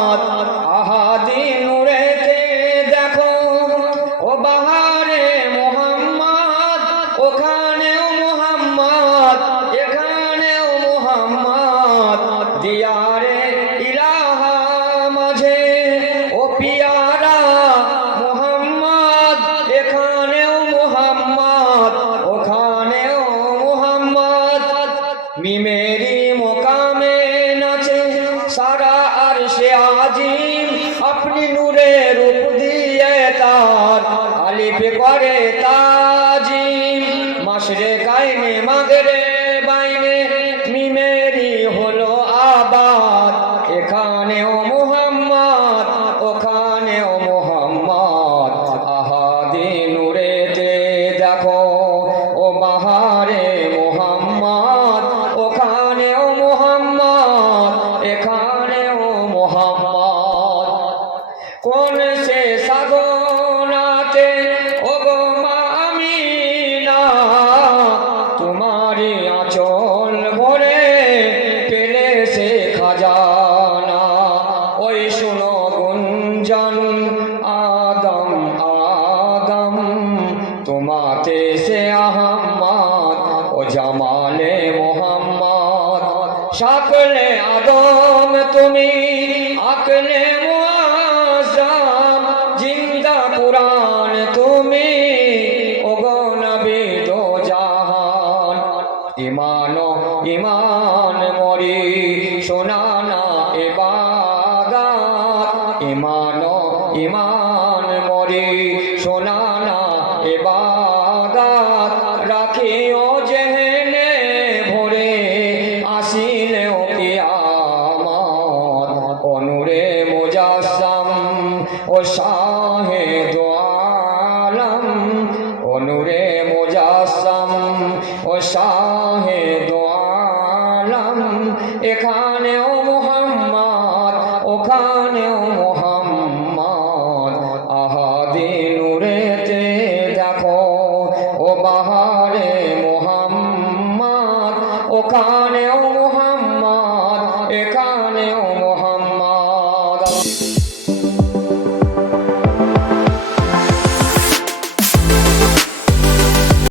মোহাম্মদ আহাদি নূরেতে দেখো ও বাহারে মোহাম্মদ ওখানেও মোহাম্মদ এখানেও মোহাম্মদ দিয়ারে ইলাহা মাঝে ও পিয়ারা মোহাম্মদ এখানেও মোহাম্মদ ওখানেও মোহাম্মদ মিমেরি মোকামে নাচে সারা আরশে আজিম अपनी नूरे रूप दिए तार आलिफ करे ताजिम मशरे कायने मगरे বাইনে মিমেরি হলো আবাদ এখানেও মুহাম্মদ ওখানেও মুহাম্মদ আহাদি নূরেতে দেখো ও বাহারে মুহাম্মদ ওখানেও মুহাম্মদ এখানেও মুহাম্মদ কোন সে সাধনাতে ও গো মা আমিনা তোমারি আঁচল ভরে পেলে সে খাজানা ওই শুনো গুঞ্জন আদম আদম তোমাতে সে আহম্মদ ও জামালে মোহাম্মদ শাকলে আদম তুমি আকলে মুআজ্জম জিন্দা কুরআন তুমি ওগো নবী দো জাহান ইমানো ইমান মরি শোনানা ইবাদত ইমানো ইমান মরি শোনানা ইবাদত রাখিও জেহনে ভরে আসিলেও কিয়ামত ও নূরে মুজাসসাম ও শাহে দো আলম ও নূরে মুজাসসাম ও শাহে দো আলম এখানেও মুহাম্মদ ওখানেও মুহাম্মদ আহাদি নূরেতে দেখো ও বাহারে মুহাম্মদ ওখানেও